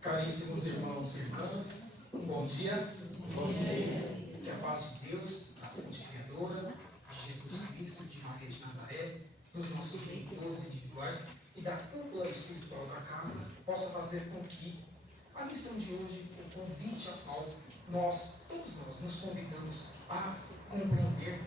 Caríssimos irmãos e irmãs, um bom dia. Bom dia. Que a paz de Deus, a fonte criadora, de Jesus Cristo, de Maria de Nazaré, dos nossos leitores individuais e da cúpula espiritual da casa, possa fazer com que a missão de hoje, o convite a qual todos nós, nos convidamos a compreender,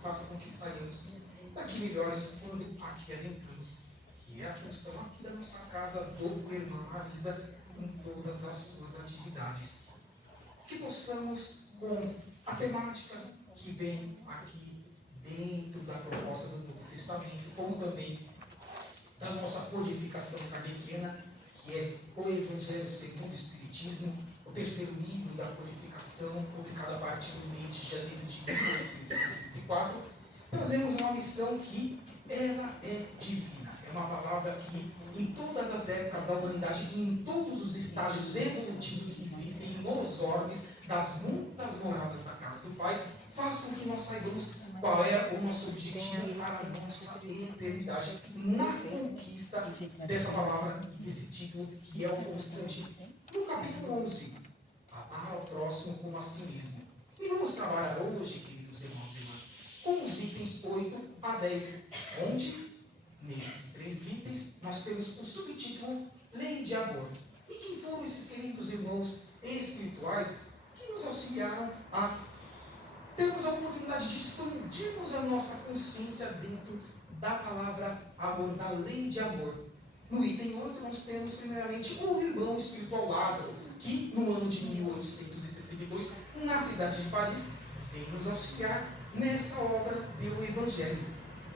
faça com que saiamos daqui melhores quando aqui adentramos, que é a função aqui da nossa casa do irmão Marisa em todas as suas atividades. Que possamos, com a temática que vem aqui dentro da proposta do Novo Testamento, como também da nossa codificação kardeciana, que é o Evangelho segundo o Espiritismo, o terceiro livro da codificação, publicado a partir do mês de janeiro de 1964, trazemos uma missão que ela é divina. É uma palavra que, em todas as épocas da humanidade e em todos os estágios evolutivos que existem nos orbes das muitas moradas da casa do Pai, faz com que nós saibamos qual é o nosso objetivo para a nossa eternidade na conquista dessa palavra, desse título, que é o constante. No capítulo 11, amar ao próximo como a si mesmo. E vamos trabalhar hoje, queridos irmãos e irmãs, com os itens 8 a 10, onde, nesses 3 itens, nós temos o subtítulo Lei de Amor. E quem foram esses queridos irmãos espirituais que nos auxiliaram a termos a oportunidade de expandirmos a nossa consciência dentro da palavra amor, da lei de amor? No item 8, nós temos primeiramente o irmão espiritual Lázaro, que no ano de 1862, na cidade de Paris, vem nos auxiliar nessa obra do Evangelho.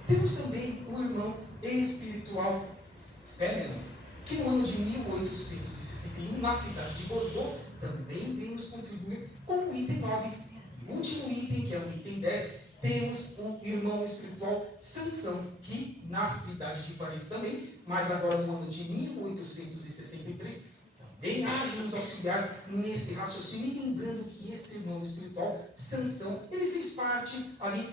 Temos também o irmão espiritual Fénelon, que no ano de 1861, na cidade de Bordeaux, também vem nos contribuir com o item 9. E o último item, que é o item 10, temos o irmão espiritual Sansão, que na cidade de Paris também, mas agora no ano de 1863, também há de nos auxiliar nesse raciocínio, e lembrando que esse irmão espiritual Sansão, ele fez parte ali,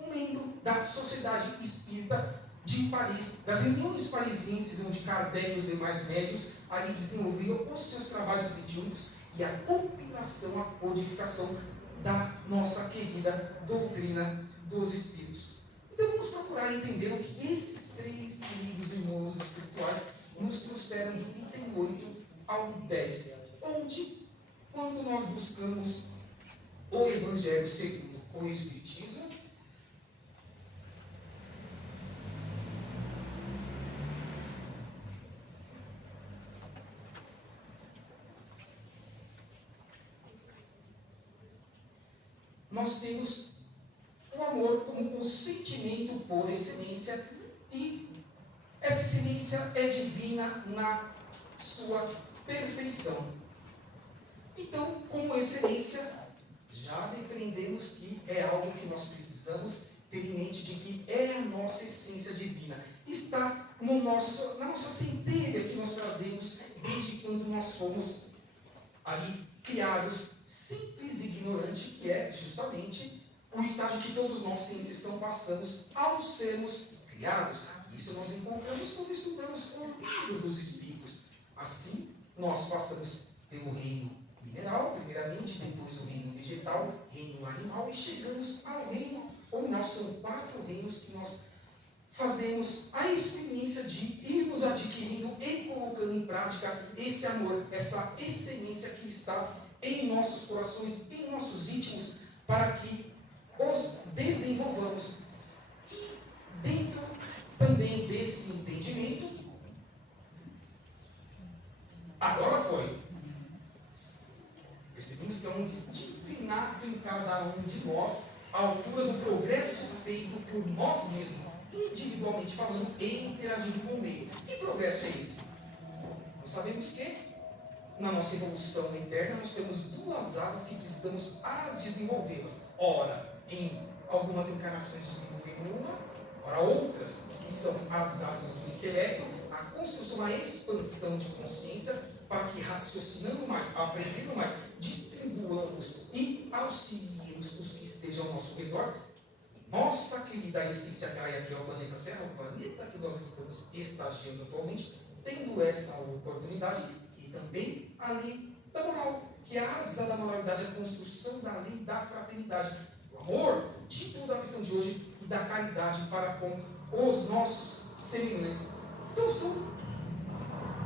um membro da Sociedade Espírita de Paris, das reuniões parisienses, onde Kardec e os demais médiuns ali desenvolviam os seus trabalhos mediúnicos e a compilação, a codificação da nossa querida doutrina dos Espíritos. Então vamos procurar entender o que esses 3 queridos irmãos espirituais nos trouxeram do item 8 ao 10, onde, quando nós buscamos o Evangelho segundo o Espiritismo, nós temos o amor como o sentimento por excelência, e essa excelência é divina na sua perfeição. Então, como excelência, já depreendemos que é algo que nós precisamos ter em mente, de que é a nossa essência divina. Está na nossa centelha que nós trazemos desde quando nós fomos ali criados, simples e ignorante, que é justamente o estágio que todos nós, sem exceção, passamos ao sermos criados. Isso nós encontramos quando estudamos o livro dos Espíritos. Assim, nós passamos pelo reino mineral, primeiramente, depois o reino vegetal, reino animal, e chegamos ao reino, ou nós são 4 reinos que nós fazemos a experiência de irmos adquirindo e colocando em prática esse amor, essa excelência que está em nossos corações, em nossos íntimos, para que os desenvolvamos. E dentro também desse entendimento, agora foi. Percebemos que é um instinto inato em cada um de nós, à altura do progresso feito por nós mesmos, individualmente falando e interagindo com o meio. Que progresso é esse? Nós sabemos que na nossa evolução interna nós temos 2 asas que precisamos as desenvolvê-las. Ora, em algumas encarnações desenvolvendo uma, ora outras, que são as asas do intelecto, a construção, a expansão de consciência, para que raciocinando mais, aprendendo mais, distribuamos e auxiliemos os que estejam ao nosso redor. Nossa querida essência Gaia, que é o planeta Terra, o planeta que nós estamos estagiando atualmente, tendo essa oportunidade, ele também a lei da moral, que é a asa da moralidade, a construção da lei da fraternidade, do amor, título da missão de hoje, e da caridade para com os nossos semelhantes. Então, são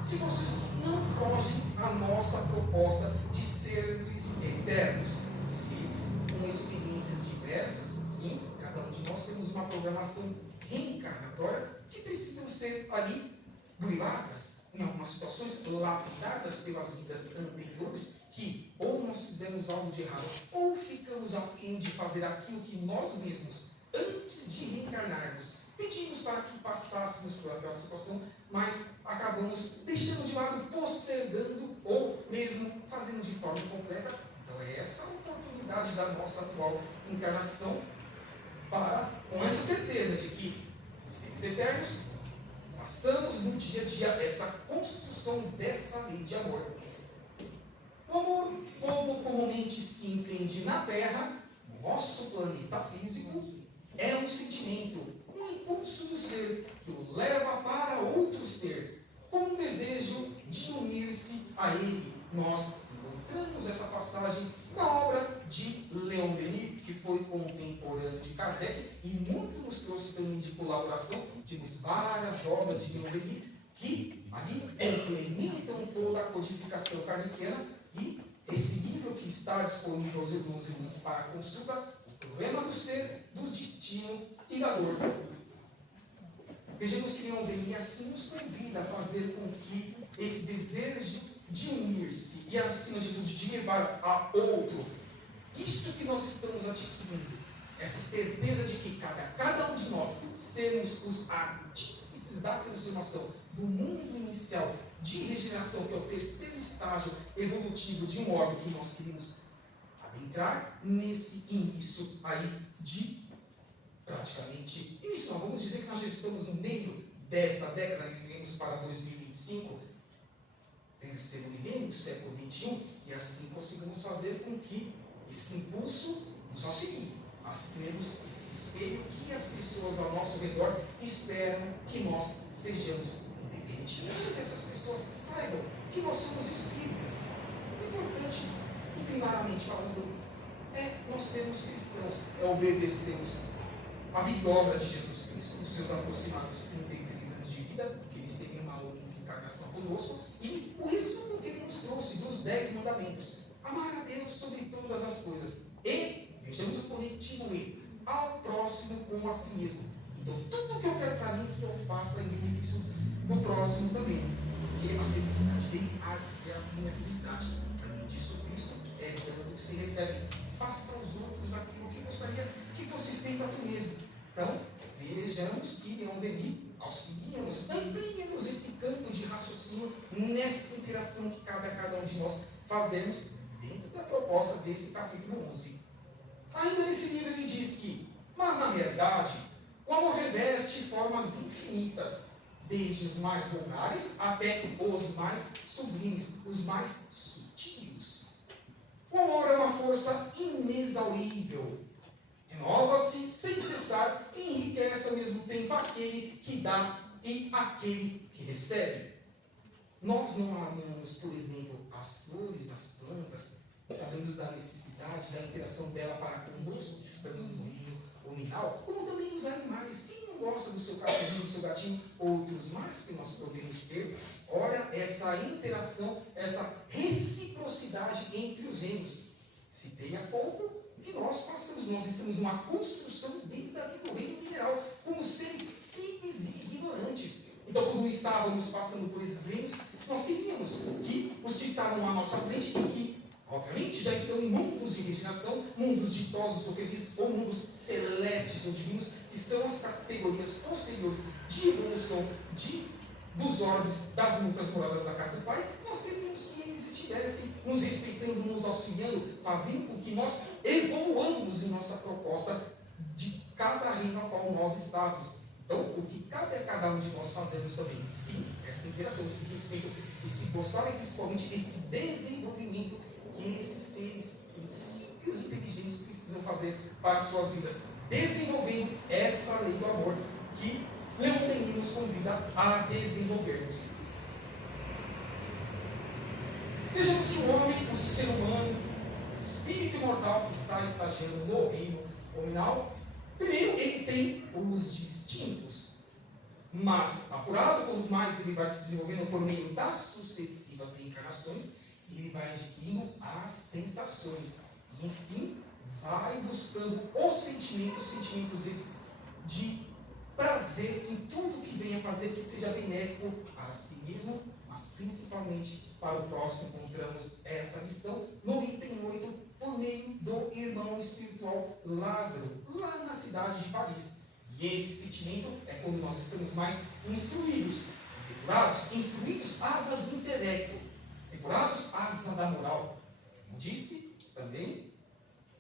situações que não fogem à nossa proposta de seres eternos, seres com experiências diversas. Sim, cada um de nós temos uma programação reencarnatória que precisam ser ali buriladas, em algumas situações lapidadas pelas vidas anteriores, que ou nós fizemos algo de errado, ou ficamos a fim de fazer aquilo que nós mesmos, antes de reencarnarmos, pedimos para que passássemos por aquela situação, mas acabamos deixando de lado, postergando, ou mesmo fazendo de forma incompleta. Então é essa a oportunidade da nossa atual encarnação, para, com essa certeza de que, seres eternos, façamos no dia a dia essa construção dessa lei de amor. O amor, como comumente se entende na Terra, no nosso planeta físico, é um sentimento, um impulso do ser que o leva para outro ser, com um desejo de unir-se a ele. Nós encontramos essa passagem na obra de Leon Denis, que foi contemporâneo de Kardec e muito nos trouxe também de colaboração. Temos várias obras de Leon Denis que ali complementam toda a codificação kardeciana, e esse livro que está disponível aos irmãos e irmãs para consulta, o problema do ser, do destino e da dor. Vejamos que Leon Denis assim nos convida a fazer com que esse desejo de unir-se e, acima de tudo, de levar a outro, isto que nós estamos adquirindo, essa certeza de que cada um de nós sermos os artífices da transformação do mundo inicial de regeneração, que é o terceiro estágio evolutivo de um órgão que nós queremos adentrar nesse início aí de praticamente início. Não, vamos dizer que nós já estamos no meio dessa década, iremos para 2025, terceiro milênio, século XXI, e assim conseguimos fazer com que esse impulso nos auxilie a sermos esse espelho que as pessoas ao nosso redor esperam que nós sejamos, independentemente se essas pessoas saibam que nós somos espíritas. O importante, e primariamente falando, é nós sermos cristãos, é obedecermos a vida e obra de Jesus Cristo, nos seus aproximados 33 anos de vida, que eles têm uma única encarnação conosco, e o resumo que ele nos trouxe dos 10 mandamentos: amar a Deus sobre todas as coisas, e, vejamos o conectivo E, ao próximo como a si mesmo. Então, tudo que eu quero para mim, que eu faça em benefício do próximo também, porque a felicidade dele há de ser a minha felicidade. Também disso Cristo é dando o que se recebe. Faça aos outros aquilo que gostaria que fosse feito a tu mesmo. Então, vejamos que Leon Denis auxilia-nos, amplia-nos esse campo de raciocínio nessa interação que cabe a cada um de nós fazermos dentro da proposta desse capítulo 11. Ainda nesse livro ele diz que, mas na realidade, o amor reveste formas infinitas, desde os mais vulgares até os mais sublimes, os mais sutis. O amor é uma força inexaurível. Renova-se sem cessar e enriquece ao mesmo tempo aquele que dá e aquele que recebe. Nós não amamos, por exemplo, as flores, as plantas, sabemos da necessidade da interação dela para conosco, que estamos no reino nominal, como também os animais. Quem não gosta do seu cachorrinho, do seu gatinho, outros mais que nós podemos ter? Ora, essa interação, essa reciprocidade entre os reinos. Se tem a pouco que nós passamos, nós estamos numa construção desde aqui do reino mineral, como seres simples e ignorantes. Então, quando estávamos passando por esses reinos, nós queríamos que os que estavam à nossa frente, e que, obviamente, já estão em mundos de regeneração, mundos ditosos ou felizes, ou mundos celestes ou divinos, que são as categorias posteriores de evolução dos orbes das muitas moradas da casa do Pai, nós queríamos que eles estivessem nos respeitando, nos auxiliando, fazendo com que nós evoluamos em nossa proposta de cada reino ao qual nós estávamos. Então, o que cabe a cada um de nós fazermos também? Sim, essa interação, esse respeito, esse gostar e principalmente esse desenvolvimento que esses seres princípios inteligentes precisam fazer para as suas vidas, desenvolvendo essa lei do amor que Leon Denis nos convida a desenvolvermos. o ser humano, o espírito imortal que está estagiando no reino nominal, primeiro ele tem os distintos, mas apurado, quanto mais ele vai se desenvolvendo por meio das sucessivas reencarnações, ele vai adquirindo as sensações, e enfim, vai buscando os sentimentos esses de prazer em tudo que venha fazer que seja benéfico para si mesmo, mas principalmente para o próximo. Encontramos essa lição no item 8, por meio do irmão espiritual Lázaro, lá na cidade de Paris. E esse sentimento é quando nós estamos mais instruídos, instruídos asa do intelecto, depurados asa da moral. Como disse também,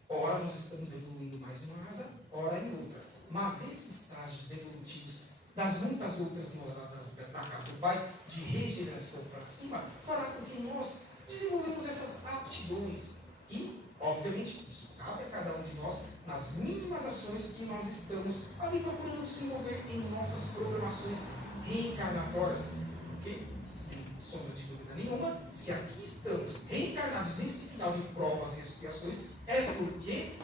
ora nós estamos evoluindo mais em uma asa, ora em outra. Mas esses estágios evolutivos das muitas outras moradas da casa do Pai, de regeneração para cima, fará com que nós desenvolvemos essas aptidões. E, obviamente, isso cabe a cada um de nós nas mínimas ações que nós estamos ali procurando desenvolver em nossas programações reencarnatórias. Porque, sem sombra de dúvida nenhuma, se aqui estamos reencarnados nesse final de provas e expiações, é porque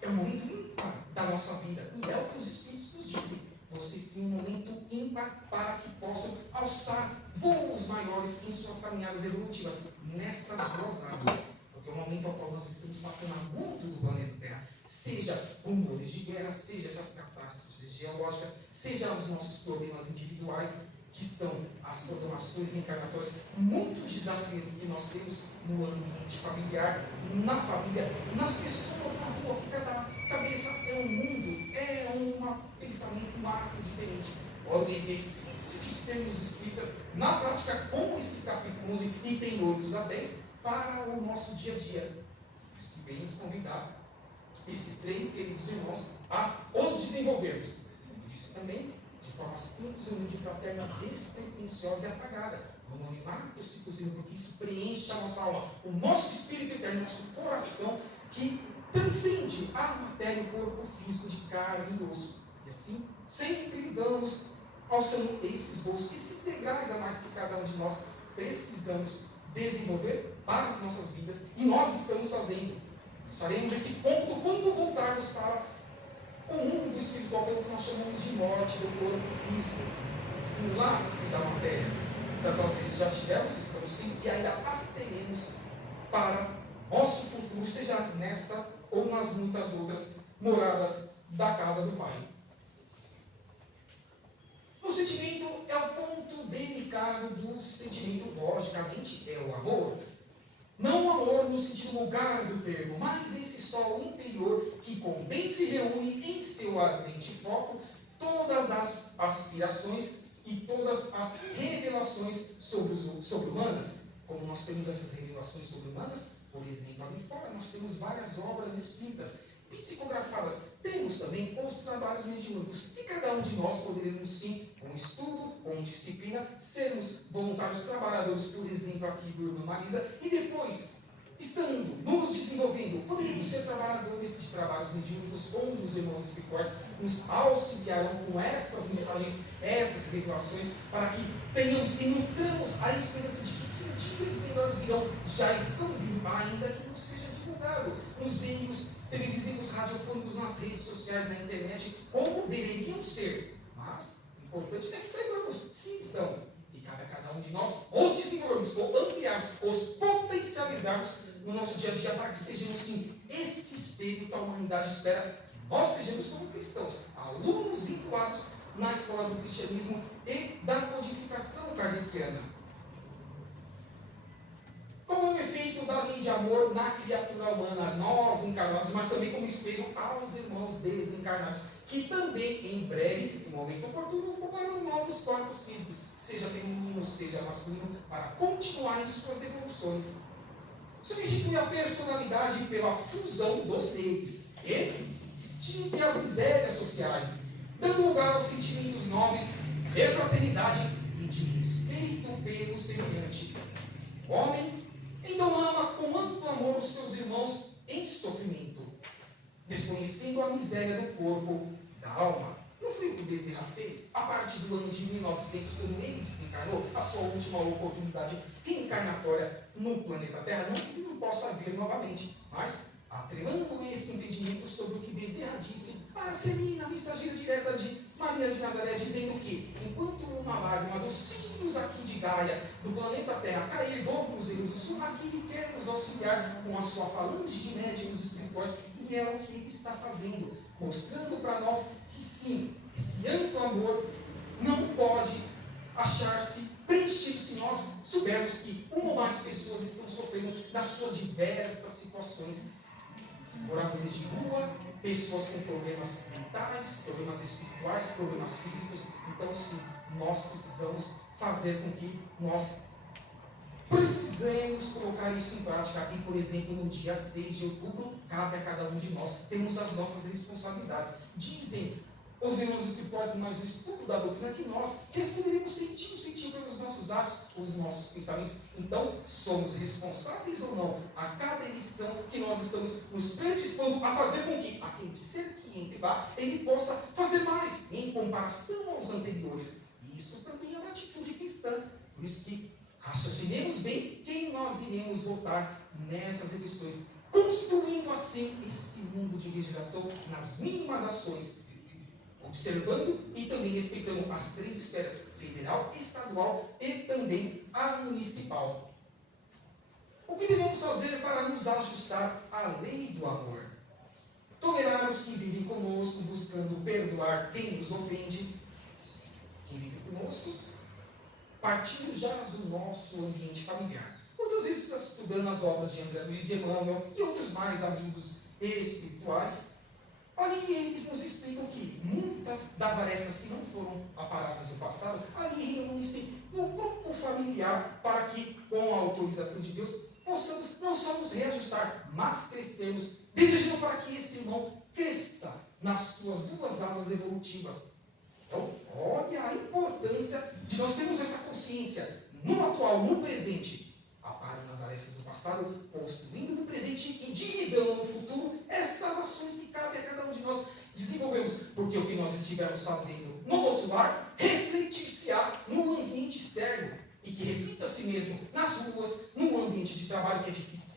é um momento ímpar da nossa vida. E é o que os Espíritos nos dizem. Vocês têm um momento ímpar para que possam alçar voos maiores em suas caminhadas evolutivas nessas duas áreas. Porque é o momento ao qual nós estamos passando a muito do planeta Terra. Seja rumores de guerra, seja essas catástrofes geológicas, seja os nossos problemas individuais, que são as programações encarnatórias muito desafiantes que nós temos no ambiente familiar, na família, nas pessoas na rua, que cada cabeça é um mundo, é um pensamento, um ato diferente. Olha, o exercício de sermos espíritas, na prática, com esse capítulo 11, item 8 a 10, para o nosso dia a dia. Mas que vem nos convidar, esses três queridos irmãos, a os desenvolvermos. Como disse também, de forma simples, humilde, fraterna, despretensiosa e apagada. No anonimato, se possível, porque isso preenche a nossa alma, o nosso espírito eterno, o nosso coração, que transcende a matéria, o corpo físico de carne e osso. E assim, sempre vamos alçando esses voos, esses degraus a mais que cada um de nós precisamos desenvolver para as nossas vidas, e nós estamos fazendo. Nós faremos esse ponto quando voltarmos para o mundo espiritual, pelo que nós chamamos de morte do corpo físico, desenlace da matéria. Tantas vezes já tivemos, estamos tendo, e ainda as teremos para nosso futuro, seja nessa ou nas muitas outras moradas da casa do Pai. O sentimento é o ponto delicado do sentimento, logicamente, é o amor. Não o amor no sentido vulgar do termo, mas esse sol interior que condensa e reúne em seu ardente foco todas as aspirações e todas as revelações sobre-humanas. Como nós temos essas revelações sobre-humanas, por exemplo, ali fora nós temos várias obras espíritas psicografadas. Temos também os trabalhos mediúnicos, e cada um de nós poderemos sim, com estudo, com disciplina, sermos voluntários trabalhadores, por exemplo, aqui do Irmã Marisa, e depois, estando nos desenvolvendo, poderíamos ser trabalhadores de trabalhos mediúnicos, onde os irmãos espirituais nos auxiliarão com essas mensagens, essas revelações, para que tenhamos e nutramos a esperança de que sentidos melhores virão, já estão vindo, ainda que não seja divulgado nos veículos televisivos, radiofônicos, nas redes sociais, na internet, como deveriam ser. Mas, importante é que saibamos, sim estão. E cabe a cada um de nós os desenvolvermos, ou ampliarmos, os potencializarmos no nosso dia a dia, para que sejamos, sim, esse espelho que a humanidade espera que nós sejamos como cristãos, alunos vinculados na escola do cristianismo e da codificação kardeciana. Como um efeito da lei de amor na criatura humana, nós encarnados, mas também como espelho aos irmãos desencarnados, que também, em breve, no momento oportuno, ocuparão novos corpos físicos, seja feminino, seja masculino, para continuarem suas evoluções. Substitui a personalidade pela fusão dos seres e extingue as misérias sociais, dando lugar aos sentimentos nobres de fraternidade e de respeito pelo semelhante. O homem então ama com amplo amor os seus irmãos em sofrimento, desconhecendo a miséria do corpo e da alma. Não foi o que que o Bezerra fez? A partir do ano de 1900, quando ele desencarnou, a sua última oportunidade reencarnatória no planeta Terra, não que não possa vir novamente, mas atrelando esse entendimento sobre o que Bezerra disse a Celina, mensageira direta de Maria de Nazaré, dizendo que, enquanto uma lágrima dos filhos aqui de Gaia, do planeta Terra, cair do Cruzeiro do Sul, aqui ele quer nos auxiliar com a sua falange de médiuns espirituais, e é o que ele está fazendo, mostrando para nós que sim, esse amplo amor não pode achar-se preenchido se nós soubermos que uma ou mais pessoas estão sofrendo nas suas diversas situações. Moradores de rua, pessoas com problemas mentais, problemas espirituais, problemas físicos. Então, sim, nós precisamos fazer com que nós precisemos colocar isso em prática. Aqui, por exemplo, no dia 6 de outubro, cabe a cada um de nós, temos as nossas responsabilidades. Dizem os irmãos espirituais, mas o estudo da doutrina, que nós responderemos sentir pelos nossos atos, os nossos pensamentos. Então, somos responsáveis ou não a cada eleição que nós estamos nos predispondo a fazer com que aquele ser que entre lá, ele possa fazer mais em comparação aos anteriores. E isso também é uma atitude cristã. Por isso que raciocinemos bem quem nós iremos votar nessas eleições, construindo assim esse mundo de regeneração nas mínimas ações, observando e também respeitando as três esferas, federal, estadual e também a municipal. O que devemos fazer para nos ajustar à lei do amor? Tolerar os que vivem conosco, buscando perdoar quem nos ofende. Quem vive conosco, partindo já do nosso ambiente familiar. Muitas vezes está estudando as obras de André Luiz de Emmanuel e outros mais amigos espirituais. Ali eles nos explicam que muitas das arestas que não foram aparadas no passado, ali reúnem-se no grupo familiar para que, com a autorização de Deus, possamos não só nos reajustar, mas crescermos, desejando para que esse irmão cresça nas suas duas asas evolutivas. Então, olha a importância de nós termos essa consciência no atual, no presente, aparem as arestas do passado, construindo no presente e divisando no futuro essas ações que cabe a cada um de nós desenvolvermos. Porque o que nós estivermos fazendo no nosso lar refletir-se-á no ambiente externo e que reflita a si mesmo nas ruas, no ambiente de trabalho que é difícil,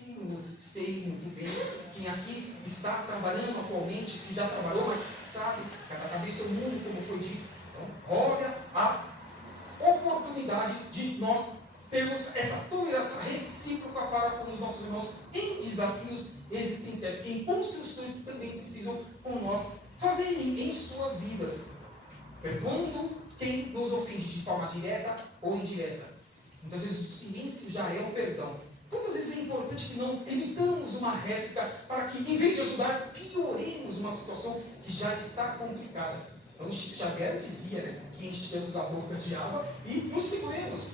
sei muito bem. Quem aqui está trabalhando atualmente, que já trabalhou, mas sabe, cada cabeça é um mundo, como foi dito. Então, olha a oportunidade de nós termos essa tolerância recíproca para com os nossos irmãos em desafios existenciais, em construções que também precisam com nós fazerem em suas vidas, perdoando quem nos ofende de forma direta ou indireta. Muitas vezes o silêncio já é o perdão. Quantas vezes é importante que não emitamos uma réplica para que, em vez de ajudar, pioremos uma situação que já está complicada. Então, Chico Xavier dizia, né, que enchemos a boca de água e nos seguremos,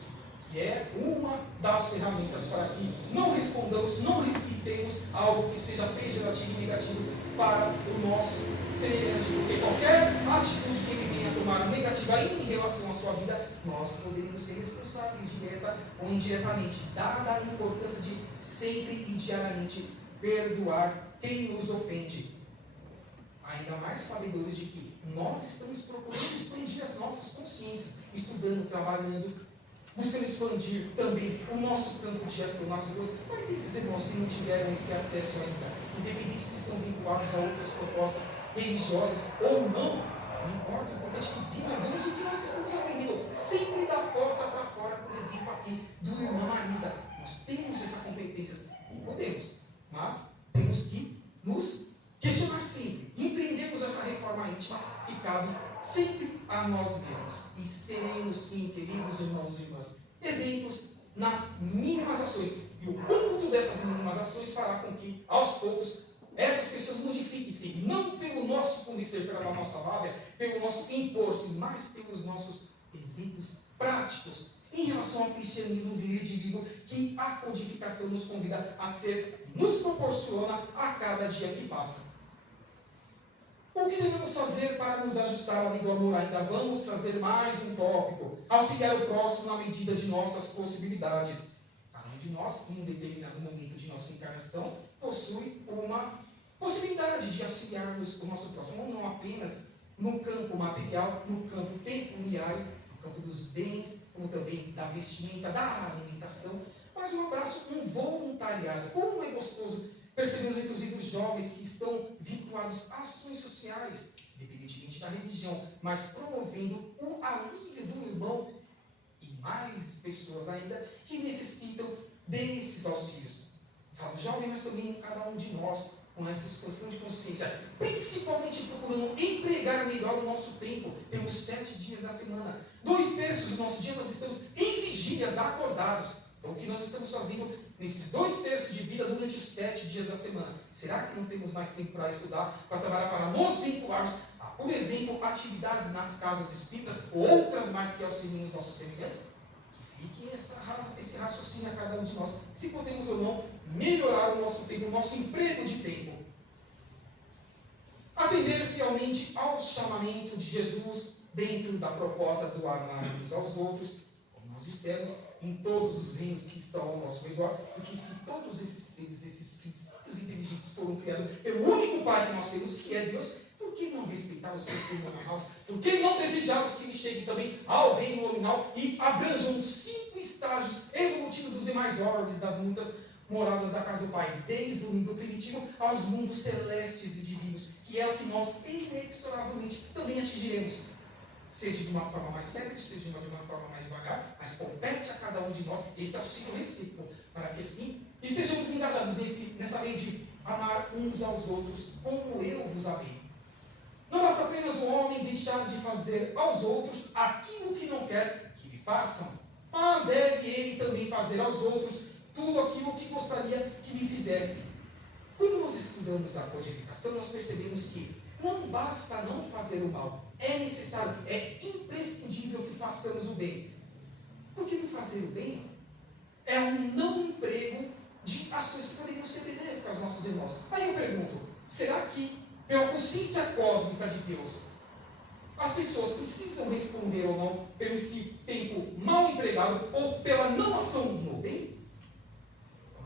que é uma das ferramentas para que não respondamos, não reflitemos algo que seja pejorativo e negativo para o nosso semelhante. Porque qualquer atitude que ele venha tomar negativa em relação à sua vida, nós poderíamos ser responsáveis direta ou indiretamente, dada a importância de sempre e diariamente perdoar quem nos ofende. Ainda mais sabedores de que nós estamos procurando expandir as nossas consciências, estudando, trabalhando, buscando expandir também o nosso campo de ação nas ruas. Mas esses irmãos que não tiveram esse acesso ainda, independente se estão vinculados a outras propostas religiosas ou não, não importa, o importante é que desenvolvemos o que nós estamos aprendendo, sempre da porta para fora, por exemplo, aqui do irmão Marisa. Nós temos essa competência, não podemos, mas temos que nos questionar sempre, empreendemos essa reforma íntima que cabe sempre a nós mesmos. E seremos, sim, queridos irmãos e irmãs, exemplos nas mínimas ações. E o cômputo dessas mínimas ações fará com que, aos poucos, essas pessoas modifiquem-se, não pelo nosso convencer, pela nossa lábia, pelo nosso impor-se, mas pelos nossos exemplos práticos em relação ao cristianismo vivo que a codificação nos convida a ser, nos proporciona a cada dia que passa. O que devemos fazer para nos ajustar à lei do amor? Ainda vamos trazer mais um tópico. Auxiliar o próximo na medida de nossas possibilidades. Cada um de nós, em um determinado momento de nossa encarnação, possui uma possibilidade de auxiliarmos o nosso próximo, não apenas no campo material, no campo pecuniário, no campo dos bens, como também da vestimenta, da alimentação, mas um abraço, um voluntariado. Como é gostoso. Percebemos, inclusive, os jovens que estão vinculados a ações sociais, independentemente da religião, mas promovendo o alívio do irmão e mais pessoas ainda que necessitam desses auxílios. Falo jovem, mas também cada um de nós, com essa expansão de consciência, principalmente procurando empregar melhor o nosso tempo. Temos 7 dias da semana. 2/3 do nosso dia nós estamos em vigílias, acordados. Então, o que nós estamos fazendo nesses 2/3 de vida durante os 7 dias da semana? Será que não temos mais tempo para estudar, para trabalhar, para nos vincularmos a, por exemplo, atividades nas casas espíritas, ou outras mais que auxiliem os nossos semelhantes? Que fique esse raciocínio a cada um de nós, se podemos ou não melhorar o nosso tempo, o nosso emprego de tempo. Atender fielmente ao chamamento de Jesus dentro da proposta do amar uns aos outros, como nós dissemos, em todos os reinos que estão ao nosso redor, porque se todos esses seres, esses princípios inteligentes foram criados pelo único Pai que nós temos, que é Deus, por que não respeitá-los, por que não amá-los? Por que não desejá-los que eles cheguem também ao reino nominal e abranjam os 5 estágios evolutivos dos demais orbes das muitas moradas da casa do Pai, desde o nível primitivo aos mundos celestes e divinos, que é o que nós inexoravelmente também atingiremos. Seja de uma forma mais séria, seja de uma forma mais devagar, mas compete a cada um de nós esse auxílio recíproco, para que assim estejamos engajados nessa lei de amar uns aos outros como eu vos amei. Não basta apenas o homem deixar de fazer aos outros aquilo que não quer que lhe façam, mas deve ele também fazer aos outros tudo aquilo que gostaria que lhe fizessem. Quando nós estudamos a codificação, nós percebemos que não basta não fazer o mal. É necessário, é imprescindível que façamos o bem. Porque não fazer o bem é um não emprego de ações que poderiam ser benéficas aos nossos irmãos. Aí eu pergunto, será que, pela consciência cósmica de Deus, as pessoas precisam responder ou não pelo esse tempo mal empregado ou pela não ação no bem?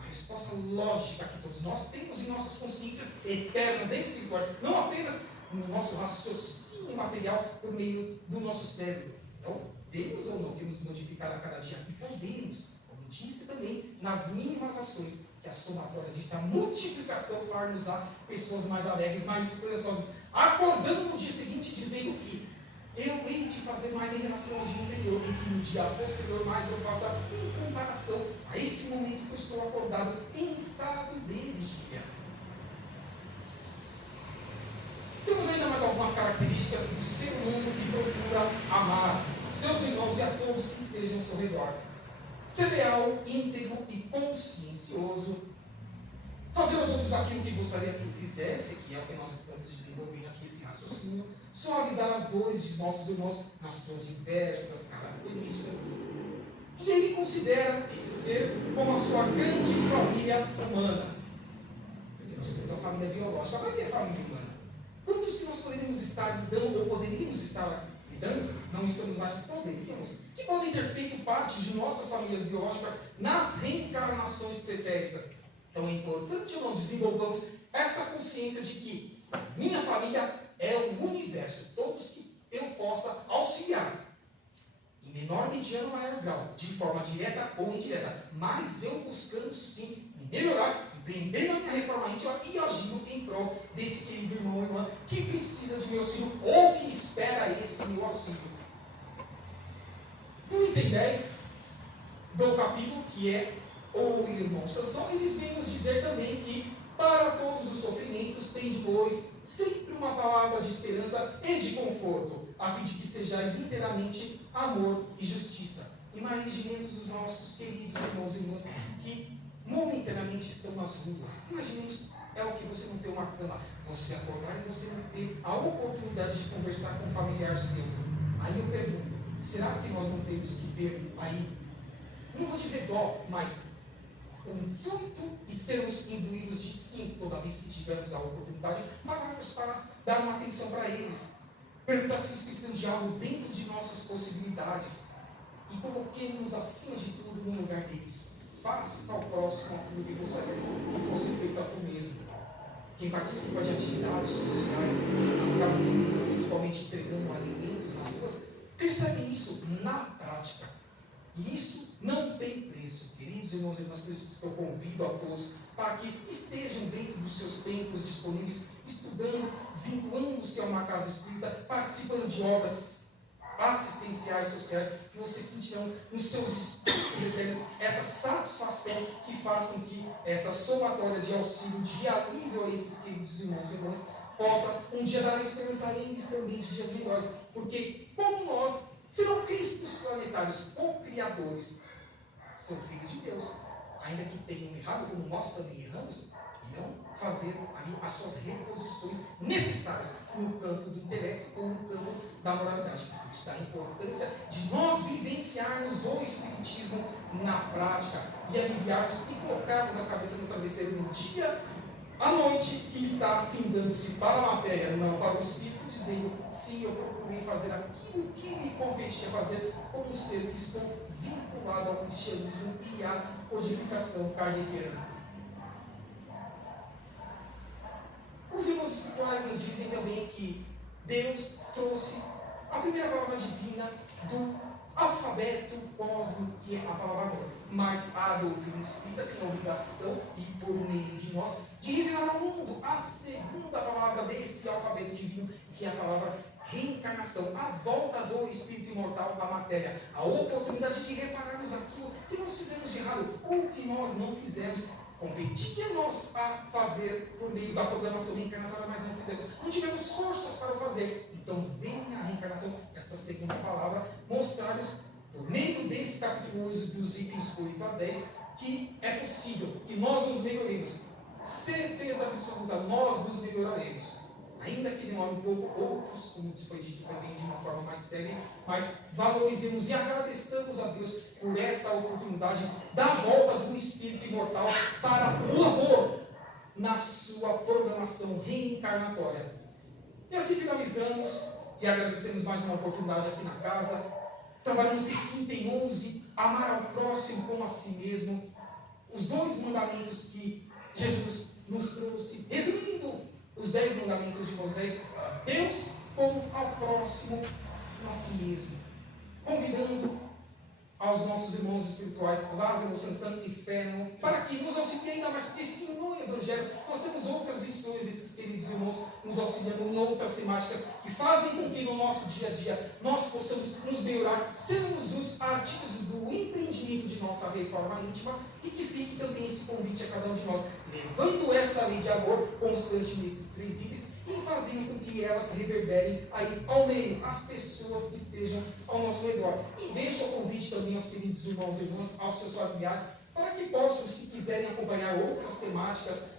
Resposta lógica que todos nós temos em nossas consciências eternas e espirituais, não apenas no nosso raciocínio material por meio do nosso cérebro. Então, temos ou não que nos modificar a cada dia? E podemos, como disse também, nas mínimas ações, que a somatória disso, a multiplicação far-nos-á pessoas mais alegres, mais esperançosas, acordando no dia seguinte dizendo que eu hei de fazer mais em relação ao dia anterior, e que no dia posterior mais eu faça em comparação a esse momento que eu estou acordado em estado de vigília. Temos ainda mais algumas características do ser humano que procura amar seus irmãos e a todos que estejam ao seu redor. Ser leal, íntegro e consciencioso. Fazer aos outros aquilo que gostaria que eu fizesse, que é o que nós estamos desenvolvendo aqui, esse raciocínio. Suavizar as dores de nossos irmãos nas suas diversas características. E ele considera esse ser como a sua grande família humana. Porque nós temos a família biológica, mas e a família humana? Quantos que nós poderíamos estar lidando, ou poderíamos estar lidando, não estamos mais, poderíamos, que podem ter feito parte de nossas famílias biológicas nas reencarnações pretéritas? Então é importante ou não desenvolvamos essa consciência de que minha família é o universo, todos que eu possa auxiliar, em menor, mediano ou maior grau, de forma direta ou indireta, mas eu buscando sim me melhorar, empreendendo a minha reforma íntima e agindo em prol desse querido irmão ou irmã que precisa de meu auxílio ou que espera esse meu auxílio. No item 10 do capítulo, que é o irmão Sansão, eles vêm nos dizer também que para todos os sofrimentos tem depois sempre uma palavra de esperança e de conforto, a fim de que sejais inteiramente amor e justiça. Imaginemos os nossos queridos irmãos e irmãs que momentaneamente estão nas ruas. Imaginemos, é o que você não ter uma cama, você acordar e você não ter a oportunidade de conversar com um familiar seu. Aí eu pergunto, será que nós não temos que ter aí, não vou dizer dó, mas o intuito e sermos imbuídos de sim, toda vez que tivermos a oportunidade, pararmos para dar uma atenção para eles, perguntar se eles precisam de algo dentro de nossas possibilidades e coloquemos acima de tudo no lugar deles. Faça ao próximo aquilo que gostaria que fosse feito a tu mesmo. quem participa de atividades sociais, nas casas espíritas, principalmente entregando alimentos nas ruas, percebe isso na prática. E isso não tem preço, queridos irmãos e irmãs, por isso que eu convido a todos para que estejam dentro dos seus tempos disponíveis, estudando, vinculando-se a uma casa espírita, participando de obras assistenciais, sociais, que vocês sentirão nos seus espíritos eternos essa satisfação que faz com que essa somatória de auxílio, de alívio a esses queridos irmãos e irmãs, possa um dia dar a esperança a eles também de dias melhores. Porque, como nós, serão Cristos planetários, co-criadores, são filhos de Deus. Ainda que tenham errado, como nós também erramos, irão fazer ali as suas reposições necessárias no campo do intelecto ou no campo da moralidade. Por isso, da importância de nós vivenciarmos o Espiritismo na prática e aliviarmos e colocarmos a cabeça no travesseiro no dia, à noite, que está findando-se para a matéria, não para o Espírito, dizendo: sim, eu procurei fazer aquilo que me competia fazer como um ser que estou vinculado ao cristianismo e à codificação kardeciana. Os irmãos espirituais nos dizem também que Deus trouxe a primeira palavra divina do alfabeto cósmico, que é a palavra amor. Mas a doutrina espírita tem a obrigação, e por meio de nós, de revelar ao mundo a segunda palavra desse alfabeto divino, que é a palavra reencarnação, a volta do espírito imortal à matéria, a oportunidade de repararmos aquilo que nós fizemos de errado, ou que nós não fizemos. Competia-nos a fazer por meio da programação reencarnatória, mas não fizemos. Não tivemos forças para o fazer. Então, vem a reencarnação, essa segunda palavra, mostrar-nos, por meio desse capítulo 11, dos itens 8 a 10, que é possível que nós nos melhoremos. Certeza absoluta, nós nos melhoraremos. Ainda que demore um pouco, outros, como foi dito também de uma forma mais séria, mas valorizemos e agradeçamos a Deus por essa oportunidade da volta do espírito imortal para o amor na sua programação reencarnatória. E assim finalizamos e agradecemos mais uma oportunidade aqui na casa, trabalhando que sim, tem 11, amar ao próximo como a si mesmo, os 2 mandamentos que Jesus nos trouxe, resumindo os 10 mandamentos de Moisés: Deus como ao próximo como a si mesmo, convidando aos nossos irmãos espirituais, Lázaro, Sansão e Feno, para que nos auxiliem ainda mais, porque sim, no Evangelho nós temos outras lições desses queridos irmãos nos auxiliando em outras temáticas que fazem com que no nosso dia a dia nós possamos nos melhorar, sermos os artífices do empreendimento de nossa reforma íntima, e que fique também esse convite a cada um de nós, levando essa lei de amor constante nesses 3 itens e fazendo com que elas reverberem aí ao meio, as pessoas que estejam ao nosso redor. E deixa o convite também aos queridos irmãos e irmãs, aos seus familiares, para que possam, se quiserem acompanhar outras temáticas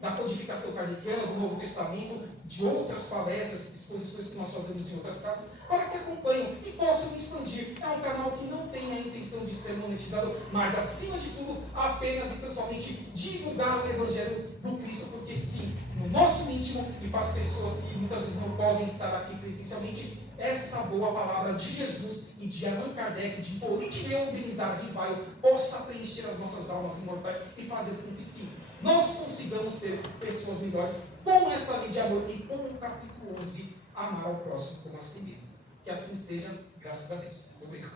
da codificação kardeciana, do Novo Testamento, de outras palestras, exposições que nós fazemos em outras casas, para que acompanhem e possam expandir. É um canal que não tem a intenção de ser monetizado, mas acima de tudo, apenas e tão somente divulgar o Evangelho do Cristo, porque sim, no nosso íntimo e para as pessoas que muitas vezes não podem estar aqui presencialmente, essa boa palavra de Jesus e de Allan Kardec, de Hippolyte Léon Denis Rivaio, possa preencher as nossas almas imortais e fazer com que sim, nós consigamos ser pessoas melhores com essa lei de amor e com o capítulo 11, amar ao próximo como a si mesmo. Que assim seja, graças a Deus. Obrigado.